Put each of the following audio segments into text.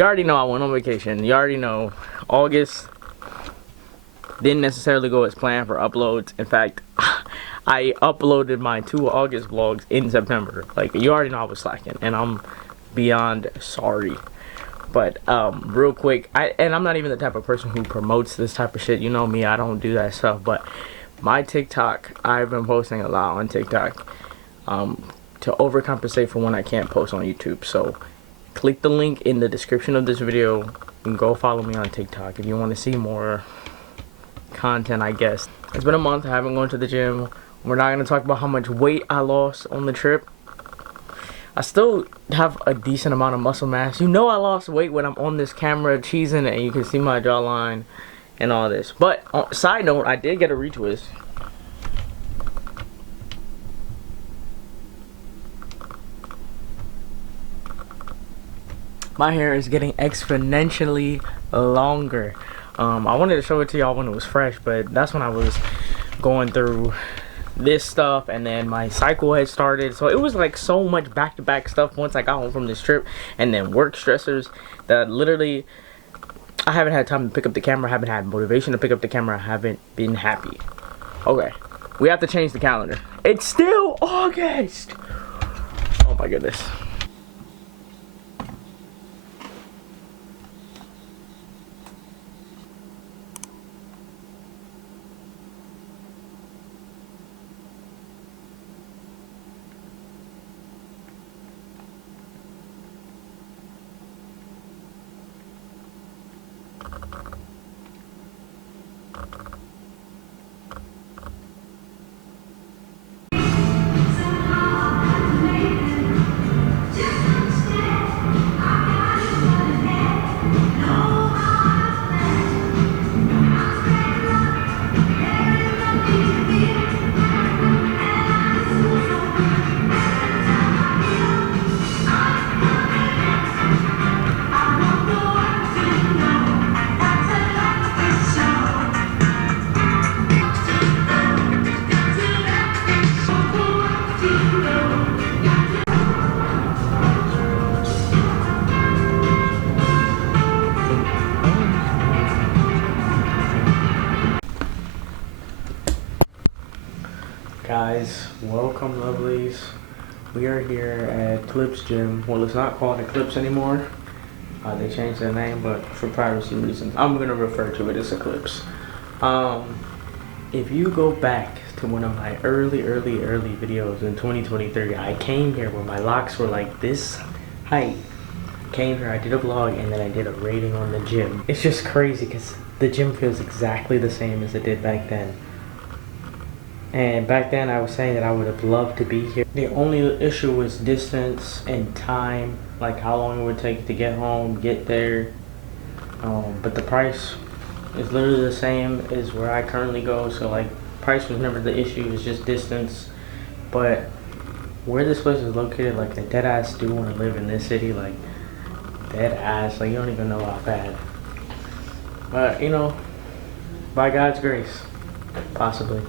You already know I went on vacation. You already know August didn't necessarily go as planned for uploads. In fact, I uploaded my 2 August vlogs in September. Like, you already know I was slacking, and I'm beyond sorry. But real quick, I'm not even the type of person who promotes this type of shit. You know me, I don't do that stuff. But my TikTok, I've been posting a lot on TikTok to overcompensate for when I can't post on YouTube. So click the link in the description of this video and go follow me on TikTok if you want to see more content, I guess. It's been a month. I haven't gone to the gym. We're not going to talk about how much weight I lost on the trip. I still have a decent amount of muscle mass. You know I lost weight when I'm on this camera cheesing and you can see my jawline and all this. But side note, I did get a retwist. My hair is getting exponentially longer. I wanted to show it to y'all when it was fresh, but that's when I was going through this stuff, and then my cycle had started, so it was like so much back-to-back stuff once I got home from this trip, and then work stressors that literally I haven't had time to pick up the camera, I haven't had motivation to pick up the camera, I haven't been happy. Okay, we have to change the calendar. It's still August. Oh my goodness. Guys, welcome lovelies. We are here at Clips Gym. Well, it's not called Eclipse anymore. They changed their name, but for privacy reasons, I'm gonna refer to it as Eclipse. If you go back to one of my early videos in 2023, I came here when my locks were like this height. Came here, I did a vlog, and then I did a rating on the gym. It's just crazy because the gym feels exactly the same as it did back then. And back then I was saying that I would have loved to be here. The only issue was distance and time, like how long it would take to get home, get there. But the price is literally the same as where I currently go. So like, price was never the issue, it's just distance. But where this place is located, like I dead ass do want to live in this city, like dead ass, like you don't even know how bad. But you know, by God's grace, possibly.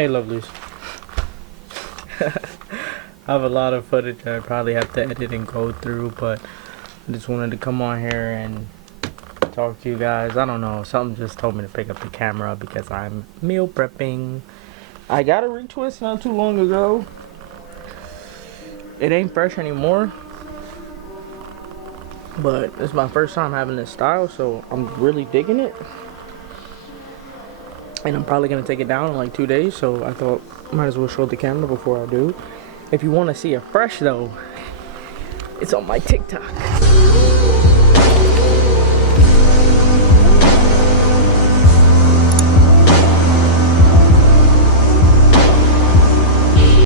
Hey, lovelies. I have a lot of footage I probably have to edit and go through, but I just wanted to come on here and talk to you guys. I don't know, something just told me to pick up the camera because I'm meal prepping. I got a retwist not too long ago. It ain't fresh anymore, but it's my first time having this style, so I'm really digging it. And I'm probably gonna take it down in like 2 days, so I thought might as well show the camera before I do. If you want to see it fresh though, it's on my TikTok.